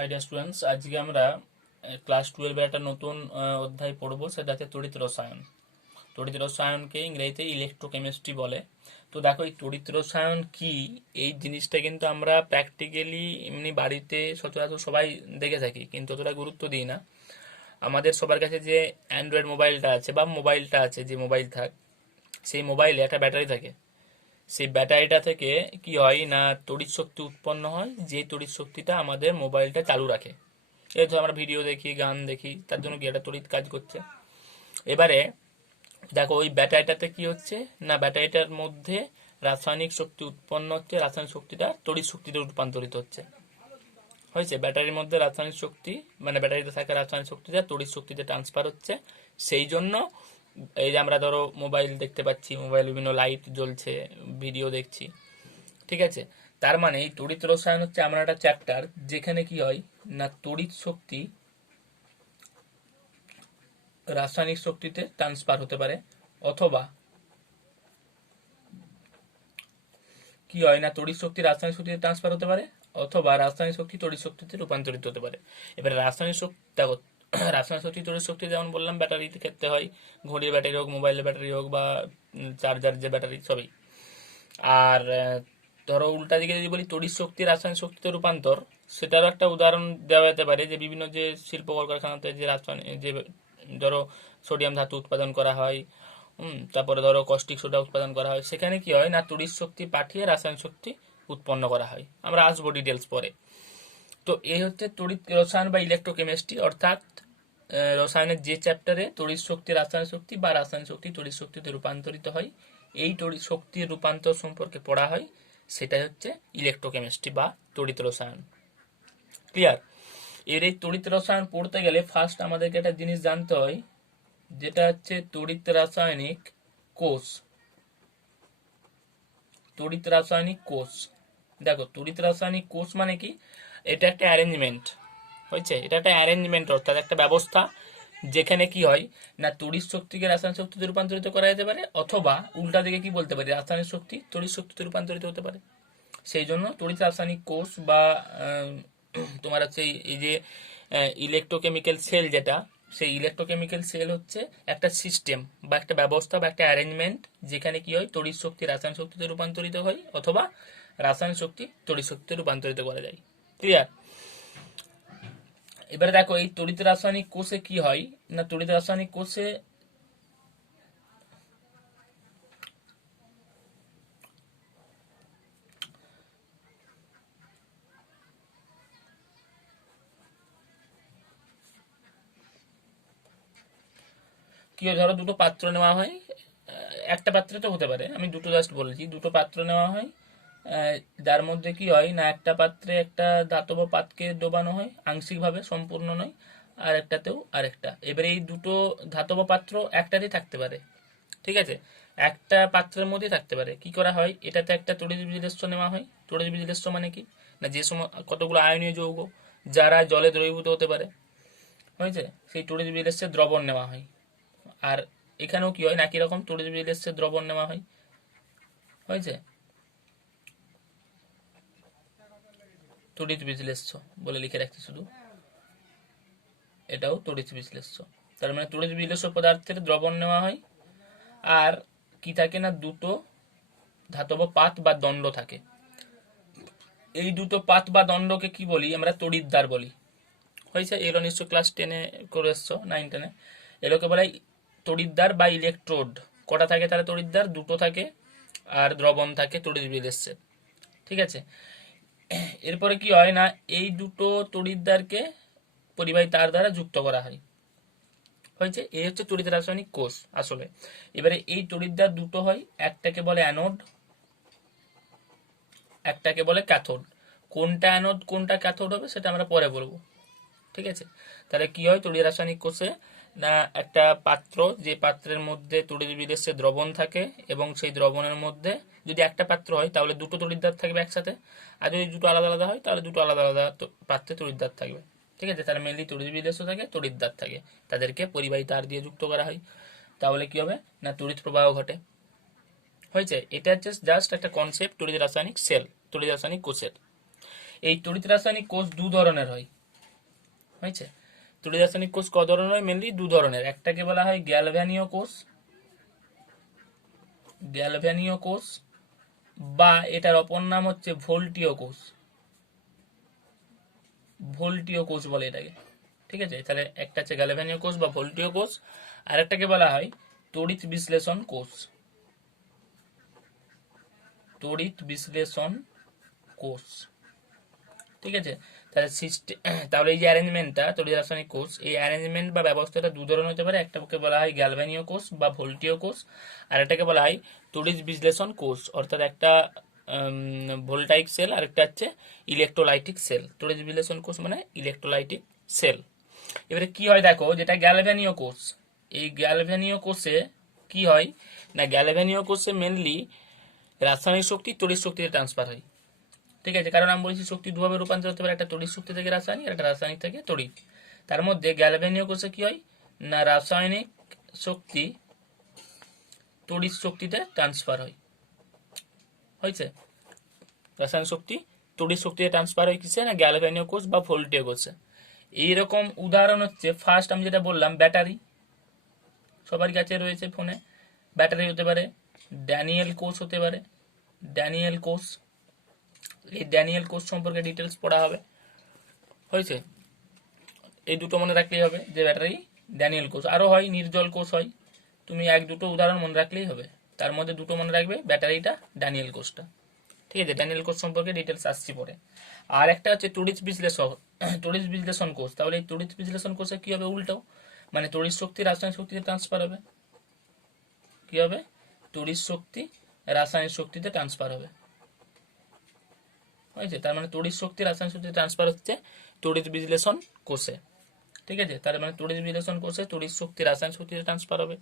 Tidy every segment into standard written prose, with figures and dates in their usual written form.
High dear students, আজকে আমরা class 12 একটা নতুন অধ্যায় পড়বো, সেটা হচ্ছে তড়িৎ রসায়ন। তড়িৎ রসায়নকে ইংরেজিতে ইলেকট্রোকেমিস্ট্রি বলে। তো দেখো, এই তড়িৎ রসায়ন কি, এই জিনিসটা কিন্তু আমরা প্র্যাকটিক্যালি এমনি বাড়িতে সচরাচর সবাই দেখে থাকি, কিন্তু অতটা গুরুত্ব দিই না। আমাদের সবার কাছে যে অ্যান্ড্রয়েড মোবাইলটা আছে বা মোবাইলটা আছে, যে মোবাইল থাক, সেই মোবাইলে একটা ব্যাটারি থাকে। সেই ব্যাটারিটা থেকে কি হয় না, তড়িৎ শক্তি উৎপন্ন হয়, যে তড়িৎ শক্তিটা আমাদের মোবাইলটা চালু রাখে। এই তো আমরা ভিডিও দেখি, গান দেখি, তার জন্য কি একটা তড়িৎ কাজ করছে। এবারে দেখো, ওই ব্যাটারিটাতে কি হচ্ছে না, ব্যাটারিটার মধ্যে রাসায়নিক শক্তি উৎপন্ন হচ্ছে, রাসায়নিক শক্তিটা তড়িৎ শক্তিতে রূপান্তরিত হচ্ছে। হয়েছে, ব্যাটারির মধ্যে রাসায়নিক শক্তি, মানে ব্যাটারিতে থাকা রাসায়নিক শক্তিটা তড়িৎ শক্তিতে ট্রান্সফার হচ্ছে। সেই জন্য এই যে আমরা ধরো মোবাইল দেখতে পাচ্ছি, মোবাইল বিভিন্ন লাইট জ্বলছে, ভিডিও দেখছি, ঠিক আছে। তার মানে এই তড়িৎ রসায়ন হচ্ছে আমরা একটা চ্যাপ্টার, যেখানে কি হয় না, তড়িৎ শক্তি রাসায়নিক শক্তিতে ট্রান্সফার হতে পারে, অথবা কি হয় না, তড়িৎ শক্তি রাসায়নিক শক্তিতে ট্রান্সফার হতে পারে, অথবা রাসায়নিক শক্তি তড়িৎ শক্তিতে রূপান্তরিত হতে পারে। এবারে রাসায়নিক শক্তি দেখো, রাসায়নিক শক্তি তড়িৎ শক্তি যেমন বললাম ব্যাটারির ক্ষেত্রে হয়, ঘড়ির ব্যাটারি হোক, মোবাইলের ব্যাটারি হোক, বা চার্জার যে ব্যাটারি, সবই। আর ধরো উল্টা দিকে যদি বলি তড়িৎ শক্তি রাসায়নিক শক্তিতে রূপান্তর, সেটারও একটা উদাহরণ দেওয়া যেতে পারে, যে বিভিন্ন যে শিল্প কলকারখানাতে যে রাসায়নিক যে ধরো সোডিয়াম ধাতু উৎপাদন করা হয়, তারপরে ধরো কস্টিক সোডা উৎপাদন করা হয়, সেখানে কি হয় না, তড়িৎ শক্তি পাঠিয়ে রাসায়নিক শক্তি উৎপন্ন করা হয়। আমরা আসবো ডিটেলস পরে। তো এই হচ্ছে তড়িৎ রসায়ন বা ইলেকট্রোকেমিস্ট্রি, অর্থাৎ রসায়নের যে চ্যাপ্টারে তড়িৎ শক্তি রাসায়নিক শক্তি বা রাসায়নিক শক্তি তড়িৎ শক্তিতে রূপান্তরিত হয়, এই তড়িৎ শক্তির রূপান্তর সম্পর্কে পড়া হয়, সেটাই হচ্ছে ইলেকট্রোকেমিস্ট্রি বা তড়িৎ রসায়ন। ক্লিয়ার? এর এই তড়িৎ রসায়ন পড়তে গেলে ফার্স্ট আমাদেরকে একটা জিনিস জানতে হয়, যেটা হচ্ছে তড়িৎ রাসায়নিক কোষ। তড়িৎ রাসায়নিক কোষ, দেখো তড়িৎ রাসায়নিক কোষ মানে কি, এটা একটা অ্যারেঞ্জমেন্ট। হয়েছে, এটা একটা অ্যারেঞ্জমেন্ট, অর্থাৎ একটা ব্যবস্থা, যেখানে কি হয় না, তড়িৎ শক্তিকে রাসায়নিক শক্তিতে রূপান্তরিত করা যেতে পারে, অথবা উল্টা দিকে কি বলতে পারি, রাসায়নিক শক্তি তড়িৎ শক্তিতে রূপান্তরিত হতে পারে। সেই জন্য তড়িৎ রাসায়নিক কোষ বা তোমার হচ্ছে এই যে ইলেকট্রোকেমিক্যাল সেল, যেটা সেই ইলেকট্রোকেমিক্যাল সেল হচ্ছে একটা সিস্টেম বা একটা ব্যবস্থা বা একটা অ্যারেঞ্জমেন্ট, যেখানে কি হয় তড়িৎ শক্তি রাসায়নিক শক্তিতে রূপান্তরিত হয়, অথবা রাসায়নিক শক্তি তড়িৎ শক্তিতে রূপান্তরিত করা যায়। ক্লিয়ার? এবারে দেখো, এই তড়িৎ রাসায়নিক কোষে কি হয় না, তড়িৎ রাসায়নিক কোষে কি হয়, ধরো দুটো পাত্র নেওয়া হয়, একটা পাত্রে তো হতে পারে, আমি দুটো জাস্ট বলেছি, দুটো পাত্র নেওয়া হয়, যার মধ্যে কি হয় না, একটা পাত্রে একটা ধাতব পাতকে ডোবানো হয় আংশিকভাবে, সম্পূর্ণ নয়, আর একটাতেও আরেকটা। এবারে এই দুটো ধাতব পাত্র একটাতেই থাকতে পারে, ঠিক আছে, একটা পাত্রের মধ্যেই থাকতে পারে। কি করা হয়, এটাতে একটা তড়িৎ বিজলেষ্য নেওয়া হয়। তড়িৎ বিজলেষ্য মানে কি না, যে সময় কতগুলো আয়নীয় যৌগ যারা জলে দ্রবীভূত হতে পারে, হয়েছে, সেই তড়িৎ বিজলেষ্যের দ্রবণ নেওয়া হয়। আর এখানেও কি হয় না, একই রকম তড়িৎ বিজলেষ্যের দ্রবণ নেওয়া হয়। হয়েছে, তড়িৎ বিশ্লেষ্য বলে লিখে রাখছি শুধু, এটাও তড়িৎ বিশ্লেষ্য। তার মানে তড়িৎ বিশ্লেষ্য পদার্থের দ্রবণ নেওয়া হয়, আর কি থাকে না, দুটো ধাতব পাত বা দণ্ড থাকে। এই দুটো পাত বা দণ্ডকে কি বলি আমরা, তড়িৎদ্বার বলি। হয়েছে, এগুলো নিশ্চয় ক্লাস 10-এ করে এসছো, 9-10-এ। এগুলোকে বলে তড়িৎদ্বার বা ইলেকট্রোড। কটা থাকে তাহলে তড়িৎদ্বার? দুটো থাকে, আর দ্রবণ থাকে তড়িৎ বিশ্লেষ্যের। ঠিক আছে, এরপরে কি হয় না, এই দুটো তড়িৎদ্বারকে পরিবাহী তার দ্বারা যুক্ত করা হয়। হয়েছে, এই হচ্ছে তড়িৎ রাসায়নিক কোষ আসলে। এবারে এই তড়িৎদ্বার দুটো হয়, একটাকে বলে অ্যানোড, একটাকে বলে ক্যাথোড। কোনটা অ্যানোড কোনটা ক্যাথোড হবে সেটা আমরা পরে বলবো, ঠিক আছে। তাহলে কি হয় তড়িৎ রাসায়নিক কোষে না, একটা পাত্র, যে পাত্রের মধ্যে তড়িৎ বিলেষ্যের দ্রবণ থাকে, এবং সেই দ্রবণের মধ্যে যদি একটা পাত্র হয় তাহলে দুটো তড়িৎদ্বার থাকবে একসাথে, আর যদি দুটো আলাদা আলাদা হয় তাহলে দুটো আলাদা আলাদা পাত্রে তড়িৎদ্বার থাকবে। ঠিক আছে, তাহলে মেনলি তড়িৎ বিলেষ্য থাকে, তড়িৎদ্বার থাকে, তাদেরকে পরিবাহী তার দিয়ে যুক্ত করা হয়। তাহলে কি হবে না, তড়িৎ প্রবাহ ঘটে। হয়েছে, এটা হচ্ছে জাস্ট একটা কনসেপ্ট তড়িৎ রাসায়নিক সেল, তড়িৎ রাসায়নিক কোষের। এই তড়িৎ রাসায়নিক কোষ দু ধরনের হয়। হয়েছে। তড়িৎ রাসায়নিক কোষ ক ধরনের হয়? মেনলি দু ধরনের। একটাকে বলা হয় গ্যালভ্যানীয় কোষ, গ্যালভ্যানীয় কোষ, বা এটার অপর নাম হচ্ছে ভোল্টীয় কোষ, ভোল্টীয় কোষ বলে এটাকে। ঠিক আছে, তাহলে একটা হচ্ছে গ্যালভ্যানীয় কোষ বা ভোল্টীয় কোষ, আর একটাকে বলা হয় তড়িৎ বিশ্লেষণ কোষ, তড়িৎ বিশ্লেষণ কোষ। ঠিক আছে, তাহলে সিস্টেম, তাহলে এই যে অ্যারেঞ্জমেন্টটা তড়িৎ রাসায়নিক কোষ, এই অ্যারেঞ্জমেন্ট বা ব্যবস্থাটা দু ধরনের হতে পারে। একটাকে বলা হয় গ্যালভ্যানীয় কোষ বা ভোল্টীয় কোষ, আর এটাকে বলা হয় তড়িৎ বিশ্লেষণ কোষ, অর্থাৎ একটা ভোল্টাইক সেল আর একটা হচ্ছে ইলেকট্রোলাইটিক সেল। তড়িৎ বিশ্লেষণ কোষ মানে ইলেকট্রোলাইটিক সেল। এবারে কি হয় দেখো, যেটা গ্যালভ্যানীয় কোষ, এই গ্যালভ্যানীয় কোষে কি হয় না, গ্যালভ্যানীয় কোষে মেনলি রাসায়নিক শক্তি তড়িৎ শক্তিতে ট্রান্সফার হয়। ঠিক আছে, কারণ আমি বলেছি শক্তি দুভাবে রূপান্তর হতে পারে, একটা তড়িৎ শক্তি থেকে রাসায়নিক আর একটা রাসায়নিক থেকে তড়িৎ। তার মধ্যে গ্যালভ্যানীয় কোষে কি হয় না, রাসায়নিক শক্তি তড়িৎ শক্তিতে ট্রান্সফার হয়। হয়েছে, রাসায়নিক শক্তি তড়িৎ শক্তিতে ট্রান্সফার হয় কিসে না, গ্যালভ্যানীয় কোষ বা ভোল্টীয় কোষে। এইরকম উদাহরণ হচ্ছে ফার্স্ট আমি যেটা বললাম ব্যাটারি, সবার কাছে রয়েছে ফোনে, ব্যাটারি হতে পারে, ড্যানিয়েল কোষ হতে পারে, ড্যানিয়েল কোষ, এই ড্যানিয়েল কোষ সম্পর্কে ডিটেলস পড়া হবে। হয়েছে, এই দুটো মনে রাখলেই হবে যে ব্যাটারি ড্যানিয়েল কোষ। আরও হয় নির্জল কোষ হয়, তুমি এক দুটো উদাহরণ মনে রাখলেই হবে, তার মধ্যে দুটো মনে রাখবে, ব্যাটারিটা ড্যানিয়েল কোষটা। ঠিক আছে, ড্যানিয়েল কোষ সম্পর্কে ডিটেলস আসছি পরে। আর একটা হচ্ছে তড়িৎ বিশ্লেষণ, তড়িৎ বিশ্লেষণ কোষ। তাহলে এই তড়িৎ বিশ্লেষণ কোষে কি হবে, উল্টো, মানে তড়িৎ শক্তি রাসায়নিক শক্তিতে ট্রান্সফার হবে। কি হবে, তড়িৎ শক্তি রাসায়নিক শক্তিতে ট্রান্সফার হবে। হয়েছে, তার মানে তড়িৎ শক্তি রাসায়নিক শক্তিতে ট্রান্সফার হচ্ছে তড়িৎ বিশ্লেষণ কোষে। ঠিক আছে, তার মানে তড়িৎ বিশ্লেষণ কোষে তড়িৎ শক্তি রাসায়নিক শক্তিতে ট্রান্সফার হবে।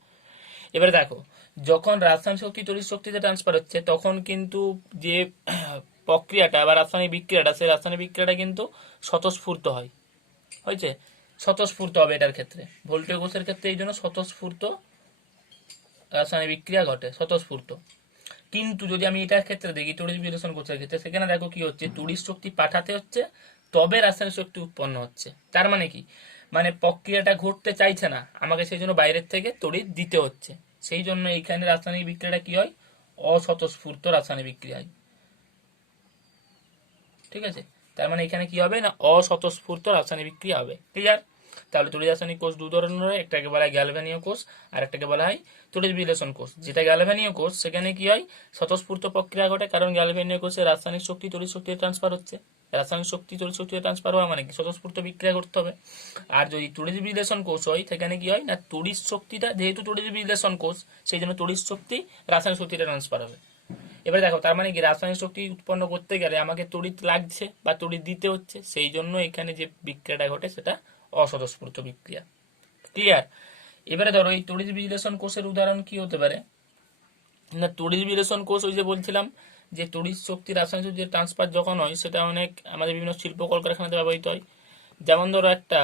এবারে দেখো, যখন রাসায়নিক শক্তি তড়িৎ শক্তিতে ট্রান্সফার হচ্ছে তখন কিন্তু যে প্রক্রিয়াটা বা রাসায়নিক বিক্রিয়াটা, সেই রাসায়নিক বিক্রিয়াটা কিন্তু স্বতঃস্ফূর্ত হয়। হয়েছে, স্বতঃস্ফূর্ত হবে এটার ক্ষেত্রে, ভোল্টীয় কোষের ক্ষেত্রে এই জন্য স্বতঃস্ফূর্ত রাসায়নিক বিক্রিয়া ঘটে, স্বতঃস্ফূর্ত। কিন্তু যদি আমি এটার ক্ষেত্রে দেখি তড়িৎ বিশ্লেষণ কোষের ক্ষেত্রে, সেখানে দেখো কি হচ্ছে, তড়িৎ শক্তি পাঠাতে হচ্ছে তবে রাসায়নিক শক্তি উৎপন্ন হচ্ছে। তার মানে কি, মানে প্রক্রিয়াটা ঘটতে চাইছে না, আমাকে সেই জন্য বাইরের থেকে তড়িৎ দিতে হচ্ছে। সেই জন্য এইখানে রাসায়নিক বিক্রিয়াটা কি হয়, অস্বতঃস্ফূর্ত রাসায়নিক বিক্রিয়া হয়। ঠিক আছে, তার মানে এখানে কি হবে না, অস্বতঃস্ফূর্ত রাসায়নিক বিক্রিয়া হবে। ক্লিয়ার? তাহলে তড়িৎ রাসায়নিক কোষ দু ধরনের হয়, একটাকে বলা হয় গ্যালভ্যানীয় কোষ আর একটাকে বলা হয় তড়িৎ বিশ্লেষণ কোষ। যেটা গ্যালভ্যানীয় কোষ সেখানে কি হয়, স্বতঃস্ফূর্ত প্রক্রিয়া ঘটে, কারণ গ্যালভ্যানীয় কোষে রাসায়নিক শক্তি তড়িৎ শক্তিতে ট্রান্সফার হচ্ছে। রাসায়নিক শক্তি তড়িৎ শক্তিতে ট্রান্সফার হওয়া মানে কি, স্বতঃস্ফূর্ত বিক্রিয়া করতে হবে। আর যদি তড়িৎ বিশ্লেষণ কোষ হয় সেখানে কি হয় না, তড়িৎ শক্তিটা, যেহেতু তড়িৎ বিশ্লেষণ কোষ সেই জন্য তড়িৎ শক্তি রাসায়নিক শক্তিতে ট্রান্সফার হবে। এবারে দেখো, তার মানে কি, রাসায়নিক শক্তি উৎপন্ন করতে গেলে আমাকে তড়িৎ লাগছে বা তড়িৎ দিতে হচ্ছে, সেই জন্য এখানে যে বিক্রিয়াটা ঘটে সেটা অস্বতঃস্ফূর্ত বিক্রিয়া। ক্লিয়ার? এবারে ধরো এই তড়িৎ বিশ্লেষণ কোষের উদাহরণ কি হতে পারে না, তড়িৎ বিশ্লেষণ কোষ ওই যে বলছিলাম যে তড়িৎ শক্তি রাসায়নিক শক্তি ট্রান্সফার যখন হয় সেটা অনেক আমাদের বিভিন্ন শিল্প কলকারখানাতে ব্যবহৃত হয়। যেমন ধরো একটা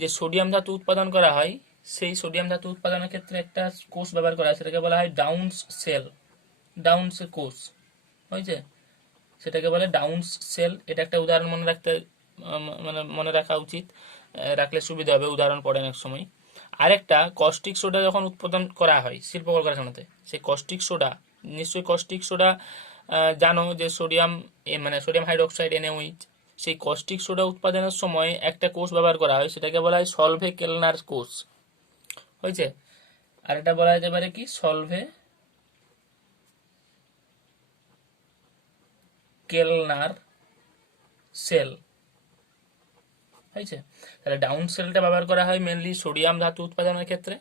যে সোডিয়াম ধাতু উৎপাদন করা হয়, সেই সোডিয়াম ধাতু উৎপাদনের ক্ষেত্রে একটা কোষ ব্যবহার করা হয়, সেটাকে বলা হয় ডাউন্স সেল, ডাউন্স কোষ। হয়েছে, সেটাকে বলে ডাউন্স সেল। এটা একটা উদাহরণ মনে রাখতে, মানে মনে রাখা উচিত, রাখলে সুবিধা হবে, উদাহরণ পড়ে অনেক সময়। আরেকটা কস্টিক সোডা যখন উৎপাদন করা হয় শিল্প কলকারখানাতে, সেই কস্টিক সোডা, নিশ্চয়ই কস্টিক সোডা জানো যে সোডিয়াম, মানে সোডিয়াম হাইড্রোক্সাইড NaOH, সেই কস্টিক সোডা উৎপাদনের সময় একটা কোষ ব্যবহার করা হয়, সেটাকে বলা হয় সলভে কেলনার কোষ। হয়েছে, আর এটা বলা যেতে পারে কি, সলভে কেলনার সেল। হয়েছে, তাহলে ডাউন সেলটা ব্যবহার করা হয় মেনলি সোডিয়াম ধাতু উৎপাদনের ক্ষেত্রে,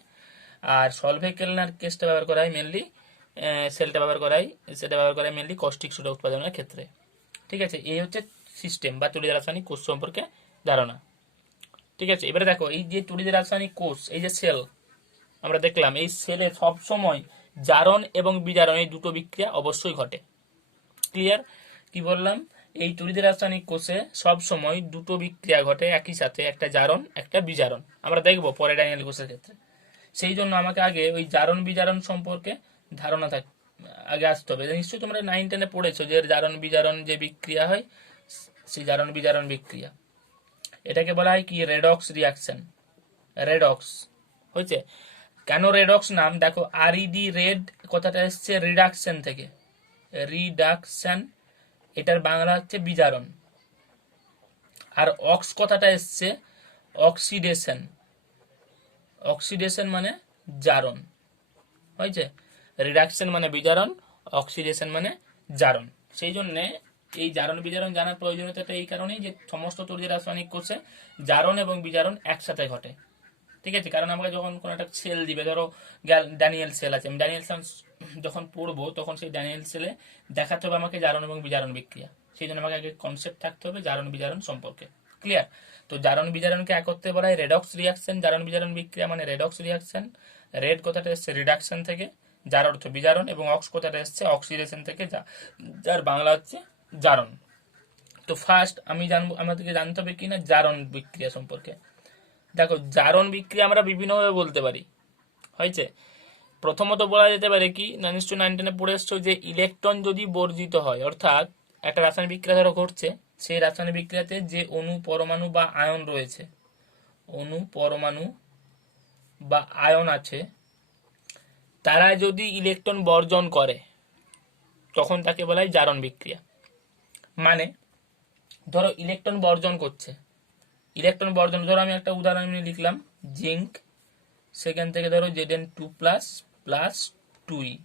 আর সলভে কেলনার কেসটা ব্যবহার করা হয় মেনলি, সেলটা ব্যবহার করা হয়, সেটা ব্যবহার করা হয় মেনলি কস্টিক সোডা উৎপাদনের ক্ষেত্রে। ঠিক আছে, এই হচ্ছে সিস্টেম বা তড়িৎ রাসায়নিক কোষ সম্পর্কে ধারণা। ঠিক আছে, এবারে দেখো এই যে তড়িৎ রাসায়নিক কোষ, এই যে সেল আমরা দেখলাম, এই সেলে সবসময় জারণ এবং বিজারণ এই দুটো বিক্রিয়া অবশ্যই ঘটে। ক্লিয়ার? কি বললাম, এই তড়িৎ রাসায়নিক কোষে সব সময় দুটো বিক্রিয়া ঘটে একই সাথে, একটা জারণ একটা বিজারণ, আমরা দেখবো পরে ড্যানিয়েল কোষের ক্ষেত্রে। সেই জন্য আমাকে আগে ওই জারণ বিজারণ সম্পর্কে ধারণা আগে আসতে হবে। নিশ্চয়ই তোমরা 9-10-এ পড়েছো যে জারণ বিজারণ যে বিক্রিয়া হয়, সেই জারণ বিজারণ বিক্রিয়া। এটাকে বলা হয় কি রেডক্স রিয়াকশন, রেডক্স হয়েছে। কেন রেডক্স নাম, দেখো আরইডি রেড কথাটা এসছে রিডাকশন থেকে, রিডাকশন, এটার বাংলা হচ্ছে বিজারণ। আর অক্স কথাটা এসছে অক্সিডেশন, অক্সিডেশন মানে জারণ হয়েছে। রিডাকশন মানে বিজারণ, অক্সিডেশন মানে জারণ। সেই জন্য এই জারণ বিজারণ জানার প্রয়োজনীয়তাটা এই কারণেই যে সমস্ত তড়িৎ রাসায়নিক কোষে জারণ এবং বিজারণ একসাথে ঘটে, ঠিক আছে। কারণ আমাকে যখন কোনো একটা সেল দিবে, ধরো ড্যানিয়েল সেল আছে, আমি ড্যানিয়েল সেল যখন পড়বো তখন সেই ড্যানিয়েল সেলে দেখাতে হবে আমাকে জারণ এবং বিজারণ বিক্রিয়া। সেই জন্য আমাকে আগে কনসেপ্ট থাকতে হবে জারণ বিজারণ সম্পর্কে, ক্লিয়ার। তো জারণ বিজারণকে একত্রে বলা হয় রেডক্স রিয়াকশন, জারণ বিজারণ বিক্রিয়া মানে রেডক্স রিয়াকশন। রেড কথাটা এসছে রিডাকশন থেকে, যার অর্থ বিজারণ, এবং অক্স কথাটা এসছে অক্সিডেশন থেকে, যার বাংলা হচ্ছে জারণ। তো ফার্স্ট আমি জানবো, আমাদেরকে জানতে হবে কি না জারণ বিক্রিয়া সম্পর্কে। দেখো জারণ বিক্রিয়া আমরা বিভিন্নভাবে বলতে পারি, হয়েছে। প্রথমত বলা যেতে পারে কি, নিশ্চয় 9-10 পড়ে এসছো যে ইলেকট্রন যদি বর্জিত হয়, অর্থাৎ একটা রাসায়নিক বিক্রিয়া ধরো ঘটছে, সেই রাসায়নিক বিক্রিয়াতে যে অণু পরমাণু বা আয়ন রয়েছে, অণু পরমাণু বা আয়ন আছে, তারা যদি ইলেকট্রন বর্জন করে তখন তাকে বলা হয় জারণ বিক্রিয়া। মানে ধরো ইলেকট্রন বর্জন করছে, ইলেকট্রন বর্জন, ধরো আমি একটা উদাহরণ লিখলাম জিঙ্ক, সেখান থেকে ধরো Zn2 plus plus 2e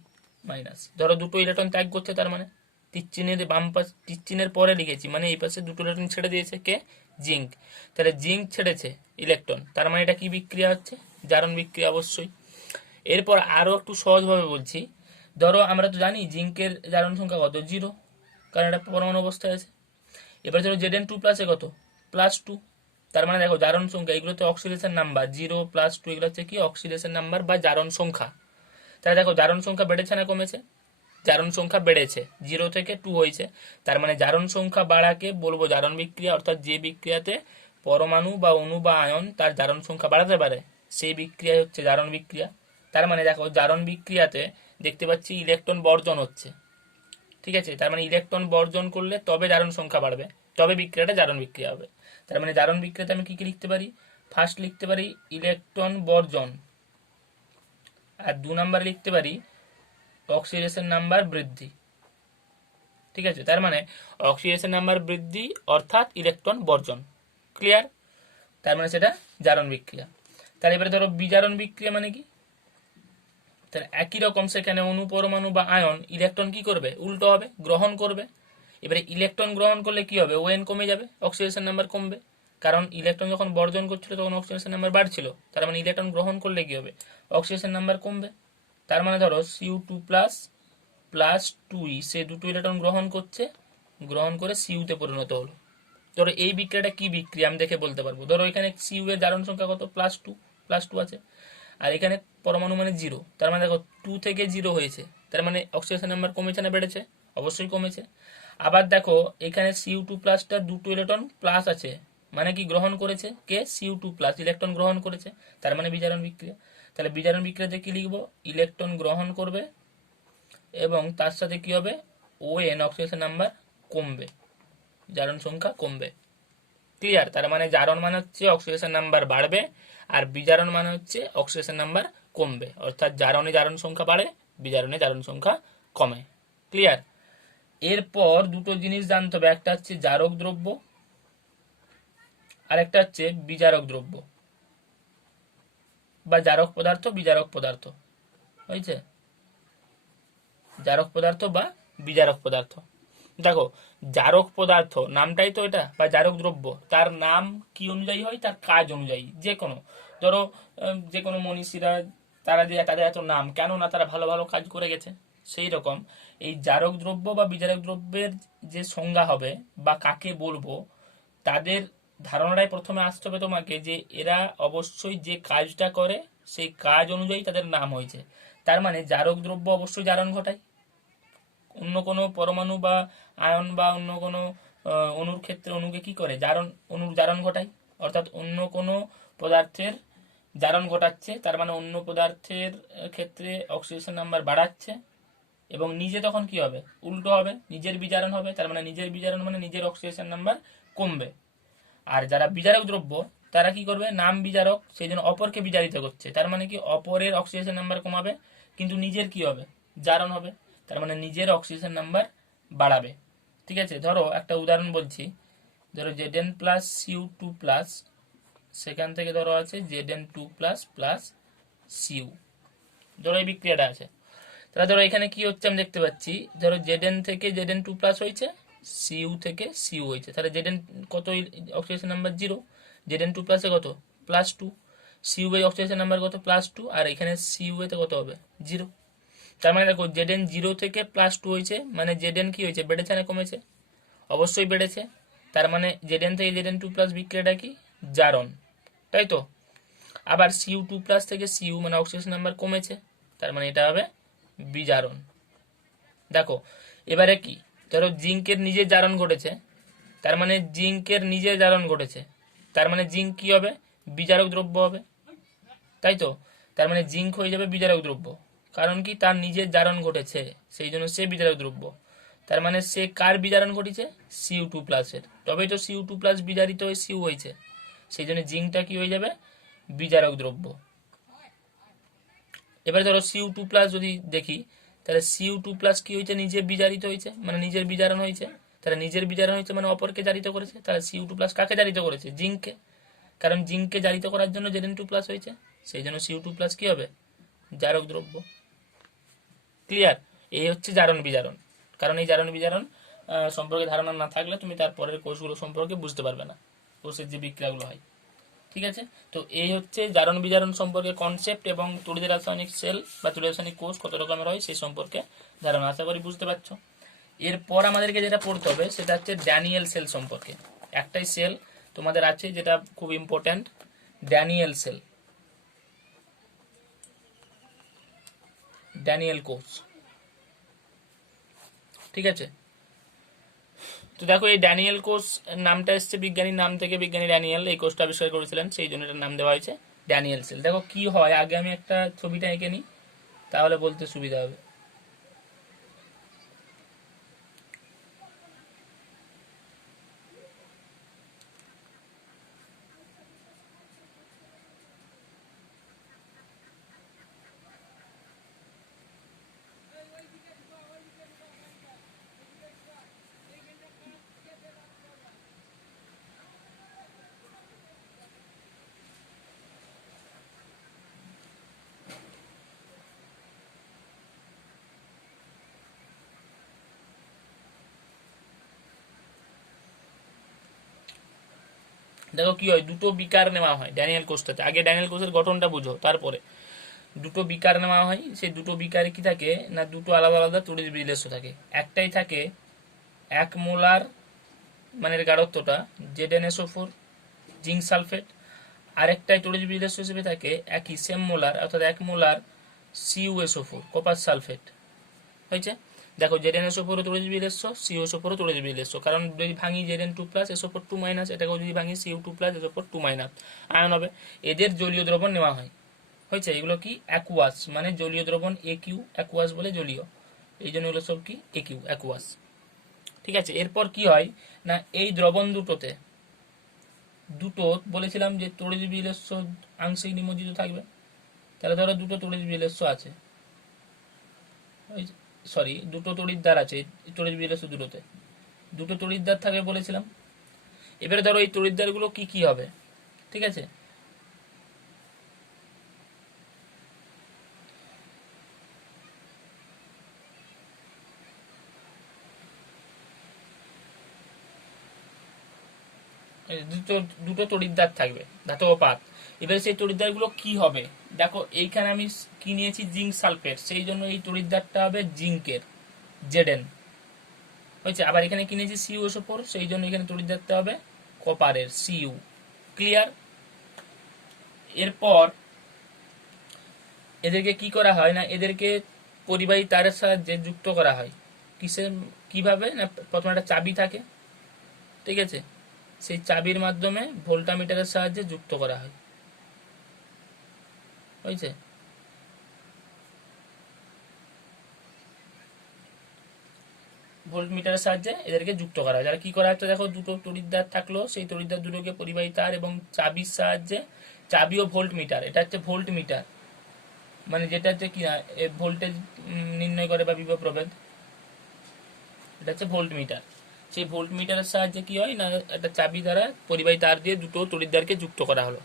minus, ধরো দুটো ইলেকট্রন ত্যাগ করছে, তার মানে তীরচিহ্নের বাম পাশ, তীরচিহ্নের পরে লিখেছি, মানে এই পাশে দুটো ইলেকট্রন ছেড়ে দিয়েছে কে, জিঙ্ক। তাহলে জিঙ্ক ছেড়েছে ইলেকট্রন, তার মানে এটা কি বিক্রিয়া হচ্ছে, জারণ বিক্রিয়া অবশ্যই। এরপর আরো একটু সহজভাবে বলছি, ধরো আমরা তো জানি জিঙ্কের জারণ সংখ্যা কত, 0, কারণ এটা পরমাণু অবস্থায় আছে। এবার ধরো Zn2 প্লাসে কত, +2, তার মানে দেখো জারণ সংখ্যা, এগুলোতে অক্সিডেশন নাম্বার 0 +2, এগুলো হচ্ছে কি অক্সিডেশন নাম্বার বা জারণ সংখ্যা। তাহলে দেখো জারণ সংখ্যা বেড়েছে না কমেছে, জারণ সংখ্যা বেড়েছে, 0 থেকে 2 হয়েছে, তার মানে জারণ সংখ্যা বাড়াকে বলবো জারণ বিক্রিয়া, অর্থাৎ যে বিক্রিয়াতে পরমাণু বা অণু বা আয়ন তার জারণ সংখ্যা বাড়াতে পারে সেই বিক্রিয়া হচ্ছে জারণ বিক্রিয়া। তার মানে দেখো জারণ বিক্রিয়াতে দেখতে পাচ্ছি ইলেকট্রন বর্জন হচ্ছে, ঠিক আছে, তার মানে ইলেকট্রন বর্জন করলে তবে জারণ সংখ্যা বাড়বে, তবে বিক্রিয়াটা জারণ বিক্রিয়া হবে। তার মানে জারণ বিক্রিয়াতে আমি কি কি লিখতে পারি, ফার্স্ট লিখতে পারি ইলেকট্রন বর্জন, আর 2 নাম্বার লিখতে পারি অক্সিডেশন নাম্বার বৃদ্ধি, ঠিক আছে। তার মানে অক্সিডেশন নাম্বার বৃদ্ধি অর্থাৎ ইলেকট্রন বর্জন, ক্লিয়ার। তার মানে সেটা জারণ বিক্রিয়া। তাহলে এবারে ধরো বিজারণ বিক্রিয়া মানে কি, তাহলে একই রকম সেখানে অণু পরমাণু বা আয়ন ইলেকট্রন কি করবে, উল্টো হবে, গ্রহণ করবে। এবারে ইলেকট্রন গ্রহণ করলে কি হবে, ওএন কমে যাবে, অক্সিডেশন নাম্বার কমবে, কারণ ইলেকট্রন যখন বর্জন করছিল তখন অক্সিডেশন নাম্বার বাড়ছিল, তার মানে ইলেকট্রন গ্রহণ করলে কি হবে, অক্সিডেশন নাম্বার কমবে। তার মানে ধরো Cu2 প্লাস প্লাস 2e, সে দুটো ইলেকট্রন গ্রহণ করছে, গ্রহণ করে সিউতে পরিণত হলো। ধরো এই বিক্রিয়াটা কি বিক্রিয়া আমি দেখে বলতে পারবো, ধরো এখানে সিউ এর জারণ সংখ্যা কত, +2 আছে, আর এখানে পরমাণু মানে 0, তার মানে দেখো 2 থেকে 0 হয়েছে, তার মানে অক্সিডেশন নাম্বার কমেছে না বেড়েছে, অবশ্যই কমেছে। আবার দেখো এখানে Cu2 প্লাসটা দুটো ইলেকট্রন প্লাস আছে, মানে কি গ্রহণ করেছে কে, Cu2 প্লাস ইলেকট্রন গ্রহণ করেছে, তার মানে বিজারণ বিক্রিয়া। তাহলে বিজারণ বিক্রিয়াতে কি লিখবো, ইলেকট্রন গ্রহণ করবে এবং তার সাথে কি হবে, ওএন অক্সিডেশন নাম্বার কমবে, জারণ সংখ্যা কমবে, ক্লিয়ার। তার মানে জারণ মানে হচ্ছে অক্সিডেশন নাম্বার বাড়বে, আর বিজারণ মানে হচ্ছে অক্সিডেশন নাম্বার কমবে, অর্থাৎ জারণে জারণ সংখ্যা বাড়ে, বিজারণে জারণ সংখ্যা কমে, ক্লিয়ার। এরপর দুটো জিনিস জানতে হবে, একটা হচ্ছে জারক দ্রব্য আর একটা হচ্ছে বিজারক দ্রব্য, বা জারক পদার্থ বিজারক পদার্থ, হয়েছে, জারক পদার্থ বা বিজারক পদার্থ। দেখো জারক পদার্থ নামটাই তো এটা, বা জারক দ্রব্য, তার নাম কি অনুযায়ী হয়, তার কাজ অনুযায়ী। যে কোনো ধরো যে কোনো মনীষীরা, তারা যে তাদের এত নাম কেন, না তারা ভালো ভালো কাজ করে গেছে, সেই রকম এই জারক দ্রব্য বা বিজারক দ্রব্যের যে সংজ্ঞা হবে বা কাকে বলবো, তাদের ধারণাটাই প্রথমে আসতে হবে তোমাকে, যে এরা অবশ্যই যে কাজটা করে সেই কাজ অনুযায়ী তাদের নাম হয়েছে। তার মানে জারক দ্রব্য অবশ্যই জারণ ঘটায়, অন্য কোনো পরমাণু বা আয়ন বা অন্য কোনো অণুর ক্ষেত্রে অণুকে কি করে, জারণ, অণুর জারণ ঘটায়, অর্থাৎ অন্য কোনো পদার্থের জারণ ঘটাচ্ছে, তার মানে অন্য পদার্থের ক্ষেত্রে অক্সিডেশন নাম্বার বাড়াচ্ছে, এবং নিজে তখন কি হবে, উল্টো হবে, নিজের বিজারণ হবে, তার মানে নিজের বিজারণ মানে নিজের অক্সিডেশন নাম্বার কমবে। আর যারা বিজারক দ্রব্য তারা কি করবে, নাম বিজারক, সেই জন্য অপরকে বিজারিত করছে, তার মানে কি অপরের অক্সিজেশন নাম্বার কমাবে কিন্তু নিজের কি হবে, জারণ হবে, তার মানে নিজের অক্সিজেশন নাম্বার বাড়াবে। ঠিক আছে, ধরো একটা উদাহরণ বলছি, ধরো Zn প্লাস Cu2 প্লাস, সেখান থেকে ধরো আছে Zn2 প্লাস প্লাস Cu, ধরো এই বিক্রিয়াটা আছে। তাহলে ধরো এখানে কি হচ্ছে আমি দেখতে পাচ্ছি, ধরো Zn থেকে Zn2 প্লাস হয়েছে, Cu থেকে Cu হয়েছে, তাহলে Zn কত অক্সিজেশন নাম্বার 0, Zn2 প্লাসে কত +2, Cu এর অক্সিজেশন নাম্বার কত +2, আর এখানে Cu এতে কত হবে 0। তার মানে দেখো Zn 0 থেকে +2 হয়েছে, মানে Zn কি হয়েছে, বেড়েছে না কমেছে, অবশ্যই বেড়েছে। তার মানে Zn থেকে Zn2 প্লাস বিক্রিয়াটা কি, জারণ, তাই তো। আবার Cu2 প্লাস থেকে Cu মানে অক্সিজেশন নাম্বার কমেছে, তার মানে এটা হবে বিজারণ। দেখো এবারে কি, ধরো জিঙ্কের নিজের জারণ ঘটেছে, তার মানে জিঙ্কের নিজের জারণ ঘটেছে, তার মানে জিঙ্ক কি হবে, বিজারক দ্রব্য হবে, তাই তো। তার মানে জিঙ্ক হয়ে যাবে বিজারক দ্রব্য, কারণ কি তার নিজের জারণ ঘটেছে, সেই জন্য সে বিজারক দ্রব্য। তার মানে সে কার বিজারণ ঘটিছে, Cu2 প্লাসের, তবেই তো Cu2 প্লাস বিজারিত হয়ে Cu হয়েছে, সেই জন্য জিঙ্কটা কি হয়ে যাবে, বিজারক দ্রব্য। এবারে ধরো Cu2 প্লাস যদি দেখি, তাহলে Cu2 প্লাস কি হয়েছে, নিজে বিজারিত হয়েছে, মানে নিজের বিজারণ হয়েছে, তাহলে নিজের বিজারণ হয়েছে মানে অপরকে জারিত করেছে, তাহলে Cu2 প্লাস কাকে জারিত করেছে, জিঙ্ককে, কারণ জিঙ্ককে জারিত করার জন্য Zn2 প্লাস হয়েছে, সেই জন্য Cu2 প্লাস কি হবে, জারক দ্রব্য। ক্লিয়ার, এই হচ্ছে জারণ বিজারণ। কারণ এই জারণ বিজারণ সম্পর্কে ধারণা না থাকলে তুমি তার পরের কোষগুলো সম্পর্কে বুঝতে পারবে না, কোষের যে বিক্রিয়াগুলো হয়। ঠিক আছে, তো এই হচ্ছে জারণ বিজারণ সম্পর্কে কনসেপ্ট, এবং তড়িৎ রাসায়নিক সেল বা তড়িৎ রাসায়নিক কোষ কত রকমের হয় সেই সম্পর্কে ধারণা, আশা করি বুঝতে পারছো। এরপর আমাদেরকে যেটা পড়তে হবে সেটা হচ্ছে ড্যানিয়েল সেল সম্পর্কে। একটাই সেল তোমাদের আছে যেটা খুব ইম্পর্ট্যান্ট, ড্যানিয়েল সেল, ড্যানিয়েল কোষ। ঠিক আছে, তো দেখো এই ড্যানিয়েল কোষ নামটা এসছে বিজ্ঞানীর নাম থেকে, বিজ্ঞানী ড্যানিয়েল এই কোষটা আবিষ্কার করেছিলেন, সেই জন্য এটার নাম দেওয়া হয়েছে ড্যানিয়েল সেল। দেখো কি হয়, আগে আমি একটা ছবিটা এঁকে নিই, তাহলে বলতে সুবিধা হবে। দেখো কি হয়, দুটো বিকার নেওয়া হয় ড্যানিয়েল কোষটাতে, আগে ড্যানিয়েল কোষের গঠনটা বুঝো, তারপরে দুটো বিকার নেওয়া হয়, সেই দুটো বিকারে কি থাকে না, দুটো আলাদা আলাদা তড়িৎ বিলেস্য থাকে। একটাই থাকে 1 মোলার মানে এর গাঢ়ত্বটা ZnSO4 জিঙ্ক সালফেট, আরেকটাই তড়িৎ বিলেস্য হিসেবে থাকে একই সেম মোলার অর্থাৎ 1 মোলার CuSO4 কপার সালফেট। হয়েছে, দেখো ZnSO4 তড়িৎ বিলেস্য, CuSO4 তড়িৎ বিলেস্য, কারণ যদি ভাঙি Zn2 প্লাস SO4 2 মাইনাস, এটাকেও যদি ভাঙি Cu2 plus SO4 2 minus ion হবে, এদের জলীয় দ্রবণ নেওয়া হয়। হয়েছে, এগুলো কি অ্যাকুয়াস, মানে জলীয় দ্রবণ একিউ, অ্যাকুয়াস বলে জলীয়, এই জন্য এগুলো সব কি একিউ, অ্যাকুয়াস। ঠিক আছে, এরপর কি হয় না, এই দ্রবণ দুটোতে দুটো বলেছিলাম যে তড়িৎ বিলেস্য আংশিক নিমজ্জিত থাকবে, তাহলে ধরো দুটো তড়িৎ বিলেস্য আছে, সরি দুটো তড়িৎদ্বার আছে তড়িৎ বিলেস্য দুটোতে, দুটো তড়িৎদ্বার থাকবে বলেছিলাম। এবারে ধরো এই তড়িৎদ্বারগুলো কি কি হবে, ঠিক আছে, দুটো দুটো তড়িৎদ্বার থাকবে, ধাতব পাত। এবারে সেই তড়িৎদ্বারগুলো কি হবে, দেখো এইখানে আমি কি নিয়েছি, জিঙ্ক সালফেট, সেই জন্য এই তড়িৎদ্বারটা হবে জিঙ্কের Zn। হয়েছে, আবার এখানে কি নিয়েছি CuSO4, সেই জন্য এখানে তড়িৎদ্বারটা হবে কপারের Cu। ক্লিয়ার, এরপর এদেরকে কি করা হয় না, এদেরকে পরিবাহী তারের সাহায্যে যুক্ত করা হয়। কিভাবে না, প্রথমে একটা চাবি থাকে, ঠিক আছে, সেই চাবির মাধ্যমে ভোল্টামিটারের সাহায্যে যুক্ত করা হয়। হয়েছে, ভোল্টমিটারের সাহায্যে এদেরকে যুক্ত করা হয়। যারা কি করা হচ্ছে দেখো, দুটো তড়িৎদ্বার থাকলো, সেই তড়িৎদ্বার দুটোকে পরিবাহী তার এবং চাবির সাহায্যে, চাবি ও ভোল্টমিটার, এটা হচ্ছে ভোল্টমিটার, মানে যেটা হচ্ছে কি না ভোল্টেজ নির্ণয় করে বা বিভব প্রভেদ, এটা হচ্ছে ভোল্টমিটার। সেই ভোল্টমিটারের সাহায্যে কি হয় না, একটা চাবি দ্বারা পরিবাহী তার দিয়ে দুটো তড়িৎদ্বারকে যুক্ত করা হলো।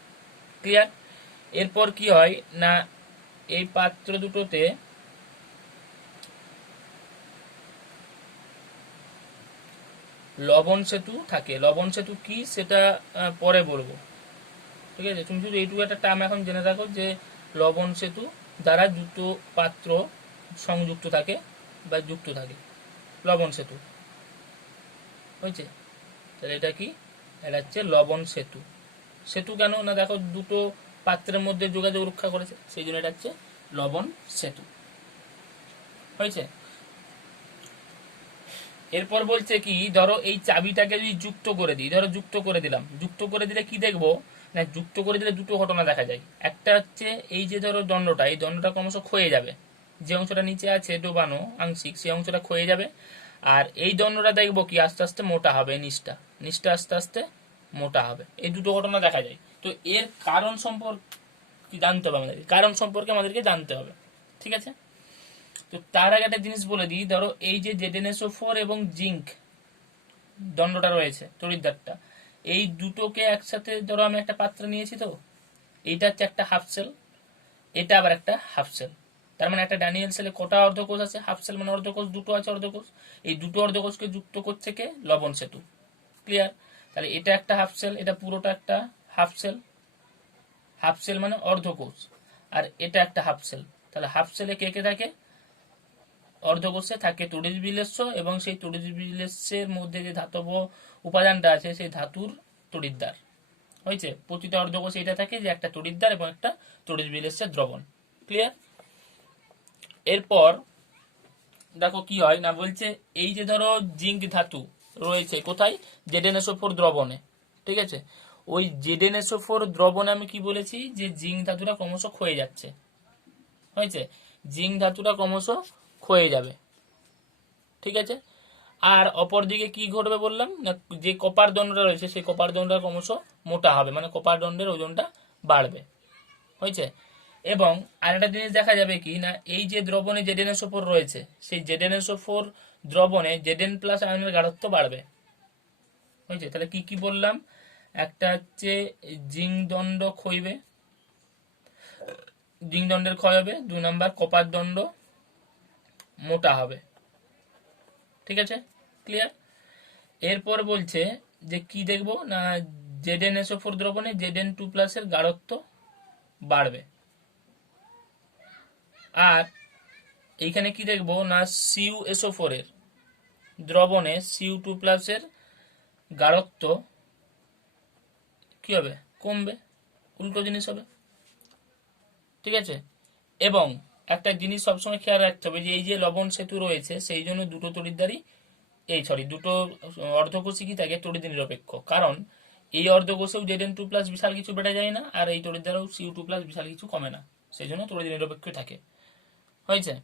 ক্লিয়ার? এরপর কি হয় না, এই পাত্র দুটোতে লবণ সেতু থাকে। লবণ সেতু কি সেটা পরে বলবো, ঠিক আছে? তুমি শুধু এইটুকু একটা টার্ম এখন জেনে রাখো যে লবণ সেতু দ্বারা দুটো পাত্র সংযুক্ত থাকে বা যুক্ত থাকে, লবণ সেতু। হয়েছে? তাহলে এটা কি, এটা হচ্ছে লবণ সেতু। সেতু কেন না, দেখো দুটো পাত্রের মধ্যে যোগাযোগ রক্ষা করেছে, সেই জন্য এটা হচ্ছে লবণ সেতু। হয়েছে? এরপর বলছে কি, ধরো এই চাবিটাকে যদি যুক্ত করে দিই, ধরো যুক্ত করে দিলাম, যুক্ত করে দিলে কি দেখবো না, যুক্ত করে দিলে দুটো ঘটনা দেখা যায়। একটা হচ্ছে এই যে ধরো দণ্ডটা, এই দণ্ডটা ক্রমশ ক্ষয়ে যাবে, যে অংশটা নিচে আছে ডোবানো আংশিক, সেই অংশটা ক্ষয়ে যাবে। আর এই দণ্ডটা দেখবো কি আস্তে আস্তে মোটা হবে, নিচটা নিচটা আস্তে আস্তে মোটা হবে। এই দুটো ঘটনা দেখা যায়। তো এর কারণ সম্পর্কে জানতে হবে আমাদেরকে, কারণ সম্পর্কে আমাদেরকে জানতে হবে। ঠিক আছে? তো তার আগে একটা জিনিস বলে দিই, ধরো এই যে ZnSO4 এবং জিঙ্ক দণ্ডটা রয়েছে, তড়িৎদ্বারটা, এই দুটোকে একসাথে ধরো আমি একটা পাত্র নিয়েছি, তো এইটা হচ্ছে একটা হাফ সেল, এটা আবার একটা হাফ সেল। তার মানে একটা ড্যানিয়েল সেলে কটা অর্ধকোষ আছে? হাফ সেল মানে অর্ধকোষ দুটো আছে, অর্ধকোষ। এই দুটো অর্ধকোষকে যুক্ত করছে কে? লবণ সেতু। ক্লিয়ার? তাহলে এটা একটা হাফ সেল, এটা পুরোটা একটা হাফ সেল। হাফ সেল মানে অর্ধকোষ, আর এটা একটা হাফ সেল। তাহলে হাফ সেলে কে কে থাকে? অর্ধকোষে থাকে তড়িৎ বিলেস্য, এবং সেই তড়িৎ বিলেস্যের মধ্যে যে ধাতব উপাদানটা আছে সেই ধাতুর তড়িৎদ্বার। হয়েছে? প্রতিটা অর্ধকোষে এটা থাকে যে একটা তড়িৎদ্বার এবং একটা তড়িৎ বিলেস্যের দ্রবণ। ক্লিয়ার? এরপর দেখো কি হয় না, বলছে এই যে ধরো জিঙ্ক ধাতু রয়েছে কোথায়? ZnSO4 দ্রবণে। ঠিক আছে? ওই ZnSO4 দ্রবণে আমি কি বলেছি যে জিঙ্ক ধাতুটা ক্রমশ ক্ষয়ে যাচ্ছে। হয়েছে? জিঙ্ক ধাতুটা ক্রমশ ক্ষয়ে যাবে। ঠিক আছে? আর অপর দিকে কি ঘটবে বললাম না, যে কপার দণ্ডটা রয়েছে সেই কপার দণ্ডটা ক্রমশ মোটা হবে, মানে কপার দণ্ডের ওজনটা বাড়বে। হয়েছে? এবং আরেকটা জিনিস দেখা যাবে কি না, এই যে দ্রবণে ZnSO4 রয়েছে, সেই ZnSO4 দ্রবণে Zn প্লাস আয়নের গাঢ়ত্ব বাড়বে। হয়েছে? তাহলে কি কি বললাম? একটা হচ্ছে জিঙ্ক দণ্ড ক্ষয়বে, জিঙ্ক দণ্ডের ক্ষয় হবে। 2 নাম্বার, কপার দণ্ড মোটা হবে। ঠিক আছে? ক্লিয়ার? এরপর বলছে যে কি দেখবো না, ZnSO4 দ্রবণে Zn2 প্লাসের গাঢ়ত্ব বাড়বে। আর এইখানে কি দেখবো না, CuSO4 এর দ্রবণে Cu2 প্লাসের গাঢ়ত্ব কি হবে? কমবে। উল্টো জিনিস হবে। ঠিক আছে? এবং একটা জিনিস সবসময় খেয়াল রাখতে হবে যে এই যে লবণ সেতু রয়েছে, সেই জন্য দুটো তড়িৎদ্বারই দুটো অর্ধকোষই কি থাকে? তড়িৎ নিরপেক্ষ। কারণ এই অর্ধকোষেও Zn2 প্লাস বিশাল কিছু বেড়ে যায় না, আর এই তড়িৎদ্বারেও Cu2 প্লাস বিশাল কিছু কমে না, সেই জন্য তড়িৎ নিরপেক্ষ থাকে। হয়েছে?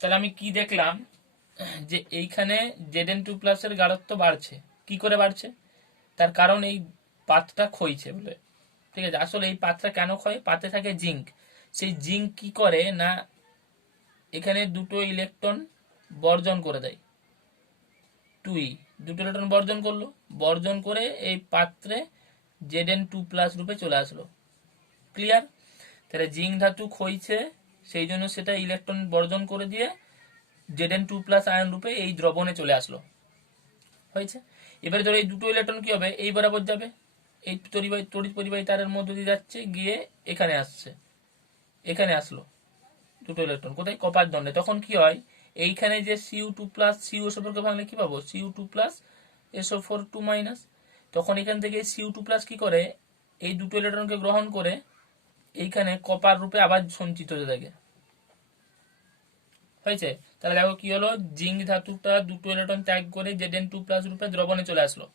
তাহলে আমি কি দেখলাম যে এইখানে Zn2 প্লাসের গাঢ়ত্ব বাড়ছে। কি করে বাড়ছে? তার কারণ এই পাতটা ক্ষয়ছে বলে। ঠিক আছে? আসলে এই পাতটা কেন ক্ষয়? পাতে থাকে জিঙ্ক। সেই জিঙ্ক কি করে না, এখানে দুটো ইলেকট্রন বর্জন করে দেয়, 2e, দুটো ইলেকট্রন বর্জন করলো, বর্জন করে এই পাত্রে Zn2 প্লাস রূপে চলে আসলো। ক্লিয়ার? তাহলে জিঙ্ক ধাতু ক্ষয়ছে, সেই জন্য সেটা ইলেকট্রন বর্জন করে দিয়ে Zn2 প্লাস আয়ন রূপে এই দ্রবণে চলে আসলো। হয়েছে? এবারে ধরো এই দুটো ইলেকট্রন কি হবে? এই বরাবর যাবে, এই তড়িৎ পরিবাহী তারের মধ্য দিয়ে যাচ্ছে, গিয়ে এখানে আসছে, এখানে আসলো দুটো ইলেকট্রন কোথায়? কপার দণ্ডে। তখন কি হয়? এইখানে যে Cu2 প্লাস CuSO4 কে ভাঙলে কি পাবো? Cu2 plus SO4 2 minus. তখন এখান থেকে Cu2 প্লাস কি করে? এই দুটো ইলেকট্রনকে গ্রহণ করে এইখানে কপার রূপে আবার সঞ্চিত হতে থাকে। হয়েছে? তাহলে দেখো কি হলো, জিঙ্ক ধাতুটা দুটো ইলেকট্রন ত্যাগ করে Zn2 প্লাস রূপে দ্রবণে চলে আসলো।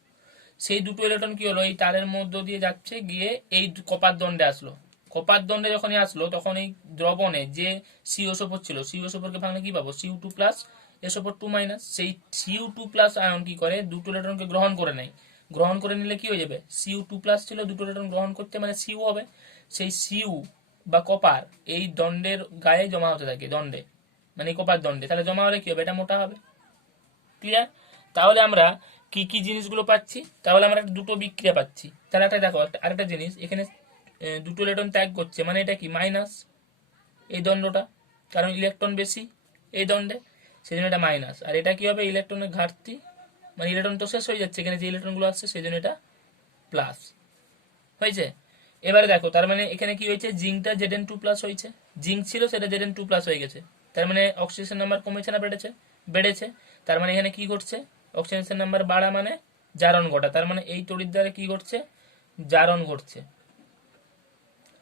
সেই দুটো ইলেকট্রন কি হলো? এই তারের মধ্য দিয়ে যাচ্ছে, গিয়ে এই কপার দণ্ডে আসলো। কপার দণ্ডে যখনই আসলো, তখন এই দ্রবণে যে CuSO4 ছিল, CuSO4 কে ভাঙলে কি পাবো? Cu2 প্লাস SO4 সেই Cu2+ আয়ন কি করে দুটো ইলেকট্রনকে গ্রহণ করে নেয়। গ্রহণ করে নিলে কি হয়ে যাবে, Cu2+ ছিল, দুটো ইলেকট্রন গ্রহণ করতে মানে Cu হবে। সেই Cu বা কপার এই দণ্ডের গায়ে জমা হতে থাকে, দণ্ডে মানে কপার দণ্ডে, তাহলে জমা হলে কি হবে, এটা মোটা হবে। ক্লিয়ার? তাহলে আমরা কি কি জিনিসগুলো পাচ্ছি, তাহলে আমরা দুটো বিক্রিয়া পাচ্ছি। তাহলে একটা দেখো, আরেকটা জিনিস এখানে দুটো ইলেকট্রন ত্যাগ করছে, মানে এটা কি মাইনাস এই দণ্ডটা, কারণ ইলেকট্রন বেশি এই দণ্ডে, সেই জন্য এটা মাইনাস। আর এটা কি হবে, ইলেকট্রনের ঘাটতি, মানে ইলেকট্রন তো শেষ হয়ে যাচ্ছে এখানে যে ইলেকট্রনগুলো আসছে, সেই জন্য এটা প্লাস হয়েছে। এবারে দেখো, তার মানে এখানে কি হয়েছে, জিঙ্কটা Zn2+ হয়েছে, জিঙ্ক ছিল সেটা Zn2+ হয়ে গেছে, তার মানে অক্সিজেন নাম্বার কমেছে না বেড়েছে, বেড়েছে। তার মানে এখানে কি ঘটছে, অক্সিজেন নাম্বার বাড়া মানে জারণ ঘটা, তার মানে এই তড়িৎদ্বারে কি ঘটছে, জারণ ঘটছে।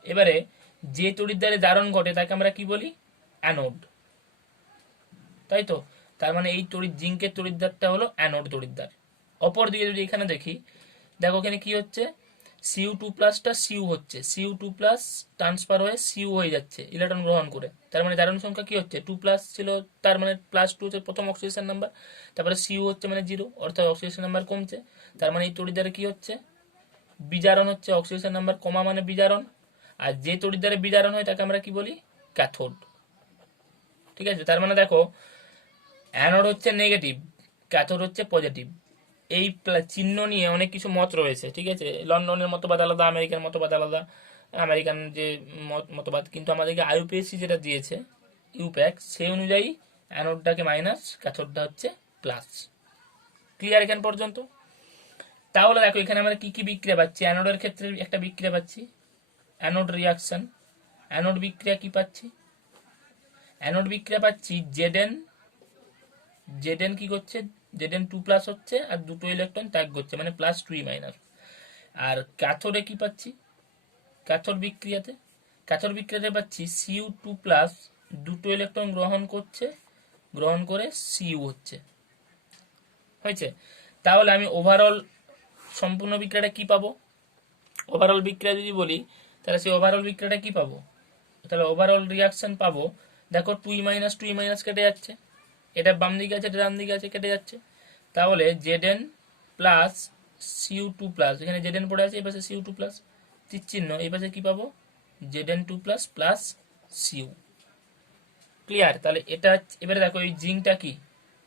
এবারে যে তড়িৎদ্বারে জারণ ঘটে তাকে আমরা কি বলি, অ্যানোড, তাই তো। তার মানে এই জিঙ্কের তড়িৎদ্বারটা হলো অ্যানোড তড়িৎদ্বার। অপরদিকে যদি এখানে দেখি, দেখো এখানে কি হচ্ছে, Cu2+টা Cu হচ্ছে, Cu2+ ট্রান্সফার হয়ে Cu হয়ে যাচ্ছে ইলেকট্রন গ্রহণ করে, তার মানে জারণ সংখ্যা কি হচ্ছে 2+ ছিল, তার মানে +2 হচ্ছে প্রথম অক্সিজেন নাম্বার, তারপরে Cu হচ্ছে মানে 0, অর্থাৎ অক্সিজেন নাম্বার কমছে। তার মানে এই তড়িৎদ্বারে কি হচ্ছে, বিজারণ হচ্ছে, অক্সিজেন নাম্বার কমা মানে বিজারণ। আর যে তড়িৎদ্বারে বিজারণ হয় তাকে আমরা কি বলি, ক্যাথোড। ঠিক আছে, তার মানে দেখো অ্যানোড হচ্ছে নেগেটিভ, ক্যাথোড হচ্ছে পজিটিভ। এই চিহ্ন নিয়ে অনেক কিছু মত রয়েছে, ঠিক আছে, লন্ডনের মতবাদ আলাদা, আমেরিকার মতবাদ আলাদা, আমেরিকান যে মতবাদ, কিন্তু আমাদেরকে আইউপিএসসি যেটা দিয়েছে ইউপ্যাক, সেই অনুযায়ী অ্যানোডটাকে মাইনাস, ক্যাথোডটা হচ্ছে প্লাস। ক্লিয়ার এখান পর্যন্ত? তাহলে দেখো এখানে আমরা কি কি বিক্রিয়া পাচ্ছি, অ্যানোডের ক্ষেত্রে একটা বিক্রিয়া পাচ্ছি অ্যানোড রিয়াকশন। অ্যানোড বিক্রিয়া কি পাচ্ছি, অ্যানোড বিক্রিয়া পাচ্ছি জেডেন কি করছে, Zn2+ হচ্ছে আর দুটো ইলেকট্রন ত্যাগ করছে, মানে +2E-। আর ক্যাথোডে কি পাচ্ছি, ক্যাথোড বিক্রিয়াতে পাচ্ছি Cu2+ দুটো ইলেকট্রন গ্রহণ করছে, গ্রহণ করে Cu হচ্ছে, হয়েছে। তাহলে আমি ওভারঅল সম্পূর্ণ বিক্রিয়াটা কি পাবো, ওভারঅল বিক্রিয়া যদি বলি, তাহলে সেই ওভারঅল বিক্রিয়াটা কি পাবো, তাহলে ওভারঅল রিয়াকশন পাবো, দেখো 2E- কেটে যাচ্ছে, এটা বাম দিকে আছে, এটা ডান দিকে আছে, কেটে যাচ্ছে। তাহলে Zn+ Cu2+, এখানে Zn পড়ে আছে, এই পাশে Cu2+, তীর চিহ্ন, এই পাশে কি পাবো, Zn2+ প্লাস Cu। ক্লিয়ার? তাহলে এটা এবারে দেখো এই জিঙ্কটা কি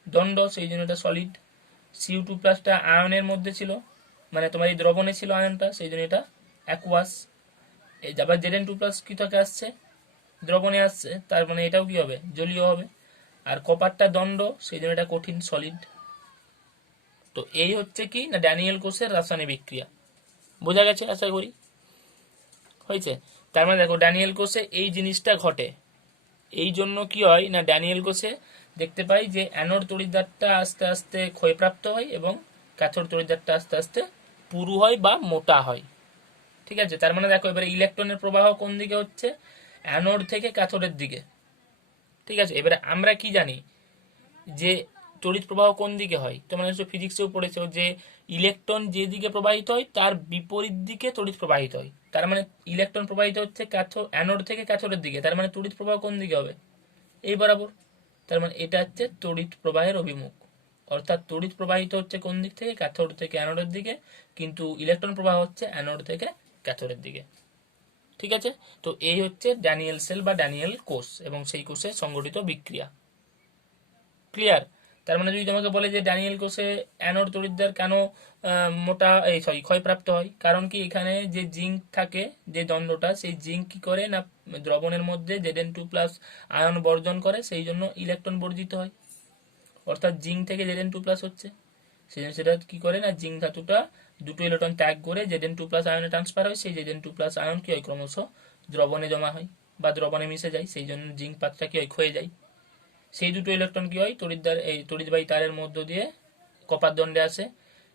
দণ্ড, সেই জন্য এটা সলিড। Cu2+টা আয়নের মধ্যে ছিল, মানে তোমার এই দ্রবণে ছিল আয়নটা, সেই জন্য এটা অ্যাকুয়াস। এই আবার Zn2+ কি থেকে আসছে, দ্রবণে আসছে, তার মানে এটাও কি হবে, জলীয় হবে। আর কপারটা দণ্ড, সেই জন্য এটা কঠিন, সলিড। তো এই হচ্ছে কি না ড্যানিয়েল কোষের রাসায়নিক বিক্রিয়া। বোঝা গেছে আশা করি, হয়েছে। তার মানে দেখো ড্যানিয়েল কোষে এই জিনিসটা ঘটে, এই জন্য কি হয় না ড্যানিয়েল কোষে দেখতে পাই যে অ্যানোড তড়িৎদ্বারটা আস্তে আস্তে ক্ষয়প্রাপ্ত হয় এবং ক্যাথোড তড়িৎদ্বারটা আস্তে আস্তে পুরু হয় বা মোটা হয়। ঠিক আছে, তার মানে দেখো এবারে ইলেকট্রনের প্রবাহ কোন দিকে হচ্ছে, অ্যানোড থেকে ক্যাথোডের দিকে। ঠিক আছে, এবারে আমরা কি জানি যে তড়িৎ প্রবাহ কোন দিকে হয়, তোমরা নিশ্চয়ই ফিজিক্সেও পড়েছো যে ইলেকট্রন যে দিকে প্রবাহিত হয় তার বিপরীত দিকে তড়িৎ প্রবাহিত হয়। তার মানে ইলেকট্রন প্রবাহিত হচ্ছে অ্যানোড থেকে ক্যাথোডের দিকে, তার মানে তড়িৎ প্রবাহ কোন দিকে হবে, এই বরাবর। তার মানে এটা হচ্ছে তড়িৎ প্রবাহের অভিমুখ, অর্থাৎ তড়িৎ প্রবাহিত হচ্ছে কোন দিক থেকে, ক্যাথোড থেকে অ্যানোডের দিকে, কিন্তু ইলেকট্রন প্রবাহ হচ্ছে অ্যানোড থেকে ক্যাথোডের দিকে। ঠিক আছে, তো এই হচ্ছে ড্যানিয়েল সেল বা ড্যানিয়েল কোষ এবং সেই কোষে সংঘটিত বিক্রিয়া। ক্লিয়ার? তার মানে যদি তোমাকে বলে যে ড্যানিয়েল কোষে অ্যানোড তড়িৎদ্বার কেন মোটা এই সরি ক্ষয়প্রাপ্ত হয়, কারণ কি এখানে যে জিঙ্ক থাকে, যে দণ্ডটা, সেই জিঙ্ক কি করে না দ্রবণের মধ্যে Zn2+ আয়ন বর্জন করে, সেই জন্য ইলেকট্রন বর্জিত হয়, অর্থাৎ জিঙ্ক থেকে Zn2+ হচ্ছে, সেই জন্য সেটা কি করে না জিঙ্ক ধাতুটা দুটো ইলেকট্রন ত্যাগ করে Zn2+ আয়নে ট্রান্সফার হয়, সেই Zn2+ আয়ন কি হয় ক্রমশ দ্রবণে জমা হয় বা দ্রবণে মিশে যায়, সেই জন্য জিঙ্ক পাতটা কি হয় ক্ষয়ে যায়। সেই দুটো ইলেকট্রন কি হয় তড়িৎবাহী তারের মধ্য দিয়ে কপার দণ্ডে আসে,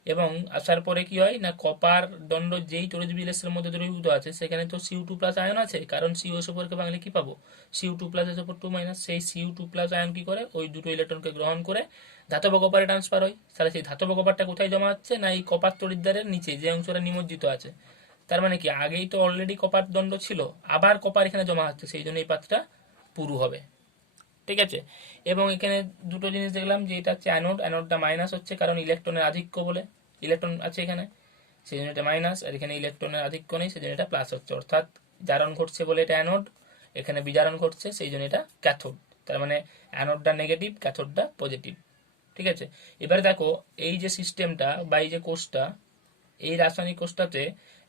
এবং আসার পরে কি হয় না কপার দণ্ড যেই তড়িৎ বিলেসের মধ্যে দ্রবীভূত আছে সেখানে তো Cu2+ আয়ন আছে, কারণ CuSO4কে বাংলা কি পাবো, Cu2+ SO4 সেই Cu2+ আয়ন কি করে ওই দুটো ইলেকট্রনকে গ্রহণ করে ধাতব কপারে ট্রান্সফার হয়। তাহলে সেই ধাতব কপারটা কোথায় জমা হচ্ছে না এই কপার তড়িৎদ্বারের নিচে যে অংশটা নিমজ্জিত আছে। তার মানে কি আগেই তো অলরেডি কপার দণ্ড ছিল, আবার কপার এখানে জমা হচ্ছে, সেই জন্য এই পাতটা পুরু হবে। ঠিক আছে। এবং এখানে দুটো জিনিস দেখলাম যে এটা হচ্ছে অ্যানোড, অ্যানোডটা মাইনাস হচ্ছে কারণ ইলেকট্রনের আধিক্য বলে, ইলেকট্রন আছে এখানে সেই জন্য এটা মাইনাস, আর এখানে ইলেকট্রনের আধিক্য নেই সেই জন্য এটা প্লাস হচ্ছে, অর্থাৎ জারণ ঘটছে বলে এটা অ্যানোড, এখানে বিজারণ ঘটছে সেই জন্য এটা ক্যাথোড। তার মানে অ্যানোডটা নেগেটিভ, ক্যাথোডটা পজিটিভ। ঠিক আছে। এবারে দেখো এই যে সিস্টেমটা বা এই যে কোষটা, এই রাসায়নিক কোষটাতে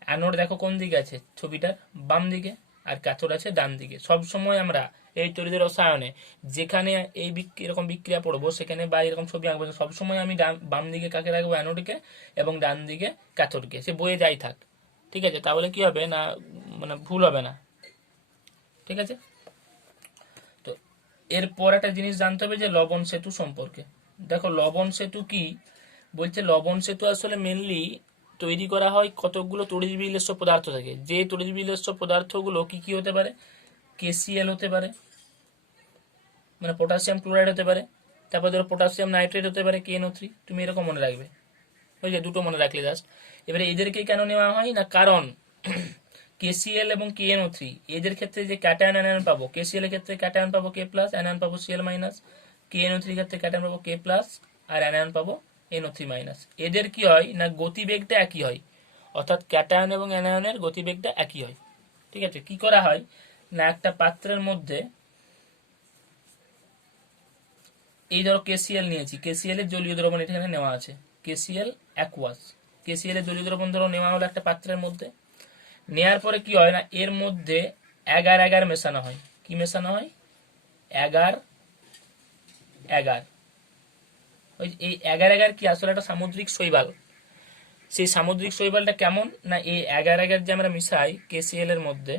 অ্যানোড দেখো কোন দিকে আছে ছবিটার বাম দিকে, আর ক্যাথোড আছে ডান দিকে। সব সময় আমরা এই তড়িৎ রসায়নে যেখানে এই এরকম বিক্রিয়া পড়বো সেখানে বা এরকম ছবি আঁকবো, সবসময় আমি বাম দিকে কাকে রাখবো, অ্যানোডকে, এবং ডান দিকে ক্যাথোডকে, সে বয়ে যাই থাক। ঠিক আছে, তাহলে কি হবে না, মানে ভুল হবে না। ঠিক আছে। তো এরপর একটা জিনিস জানতে হবে যে লবণ সেতু সম্পর্কে। দেখো লবণ সেতু কি বলছে, লবণ সেতু আসলে মেনলি তৈরি করা হয় কতকগুলো তড়িৎবিলেস্য পদার্থ থেকে। যে তড়িৎবিলেস্য পদার্থগুলো কি কি হতে পারে, কেসিএল হতে পারে, মানে পটাশিয়াম ক্লোরাইড হতে পারে, তারপর ধরো পটাশিয়াম নাইট্রেট হতে পারে KNO3, তুমি এরকম মনে রাখবে, ওই যে দুটো মনে রাখলে জাস্ট। এবারে এদেরকে কেন নেওয়া হয় না, কারণ KCl এবং KNO3 এদের ক্ষেত্রে যে ক্যাটায়ন অ্যানায়ন পাবো, KCl এর ক্ষেত্রে ক্যাটায়ন পাবো K+, অ্যানায়ন পাবো Cl-, KNO3 এর ক্ষেত্রে ক্যাটায়ন পাবো K+, আর অ্যানায়ন পাবো NO3-। এদের কি হয় না গতিবেগটা একই হয়, অর্থাৎ ক্যাটায়ন এবং অ্যানায়নের গতিবেগটা একই হয়। ঠিক আছে। কি করা হয় না, একটা পাত্রের মধ্যে এই ধরো KCl নিয়েছি, KCl এর জলীয় দ্রবণ এখানে নেওয়া আছে, KCl অ্যাকুয়াস, KCl এর জলীয় দ্রবণ ধরো নেওয়া হলো একটা পাত্রের মধ্যে। নেয়ার পরে কি হয় না, এর মধ্যে এগার এগার মেশানো হয়। কি মেশানো হয়, এগার এগার। ওই এই এগার এগার কি আসলে একটা সামুদ্রিক শৈবাল। সেই সামুদ্রিক শৈবালটা কেমন না, এই এগার এগার যে আমরা মিশাই KCl এর মধ্যে,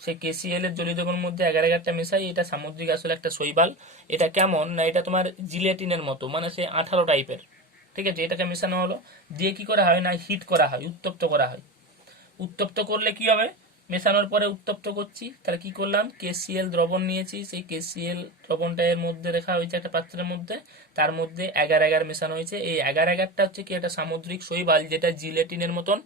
সেই KCl এর জলীয় দ্রবণের মধ্যে এগার এগারটা মেশাই, এটা সামুদ্রিক আসলে একটা শৈবাল। এটা কেমন না, এটা তোমার জিলেটিনের মতো, মানে সে 18 টাইপের। ঠিক আছে। এটাকে মেশানো হলো, দিয়ে কি করা হয় না, হিট করা হয়, উত্তপ্ত করা হয়। উত্তপ্ত করলে কি হবে, মেশানোর পরে উত্তপ্ত করছি, তাহলে কি করলাম, KCl দ্রবণ নিয়েছি, সেই KCl দ্রবণটা এর মধ্যে রাখা হয়েছে একটা পাত্রের মধ্যে, তার মধ্যে এগার এগার মেশানো হয়েছে। এই এগার এগারটা হচ্ছে কি একটা সামুদ্রিক শৈবাল, যেটা জিলেটিনের মতন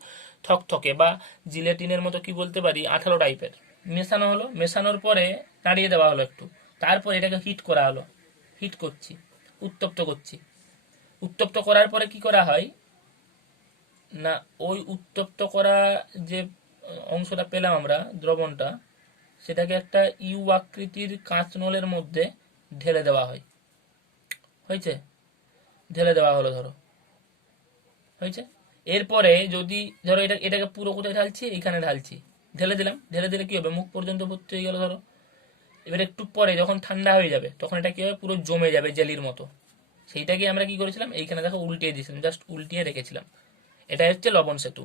থকথকে, বা জিলেটিনের মতো কি বলতে পারি 18 টাইপের। মেশানো হলো, মেশানোর পরে নাড়িয়ে দেওয়া হলো একটু, তারপর এটাকে হিট করা হলো, হিট করছি, উত্তপ্ত করছি। উত্তপ্ত করার পরে কি করা হয় না, ওই উত্তপ্ত করা যে অংশটা পেলাম আমরা দ্রবণটা, সেটাকে একটা ইউ আকৃতির কাঁচনলের মধ্যে ঢেলে দেওয়া হয়। হয়েছে, ঢেলে দেওয়া হলো ধরো, হয়েছে। এরপরে যদি ধরো এটাকে পুরো কোথায় ঢালছি, এখানে ঢালছি, ঢেলে দিলাম, ঢেলে দিলে কি হবে, মুখ পর্যন্ত ভর্তি হয়ে গেল ধরো। এবার একটু পরে যখন ঠান্ডা হয়ে যাবে তখন এটা কি হবে, পুরো জমে যাবে জেলির মতো। সেইটাকে আমরা কি করেছিলাম, এইখানে দেখো উল্টিয়ে দিয়েছিলাম, জাস্ট উল্টিয়ে রেখেছিলাম। এটাই হচ্ছে লবণ সেতু।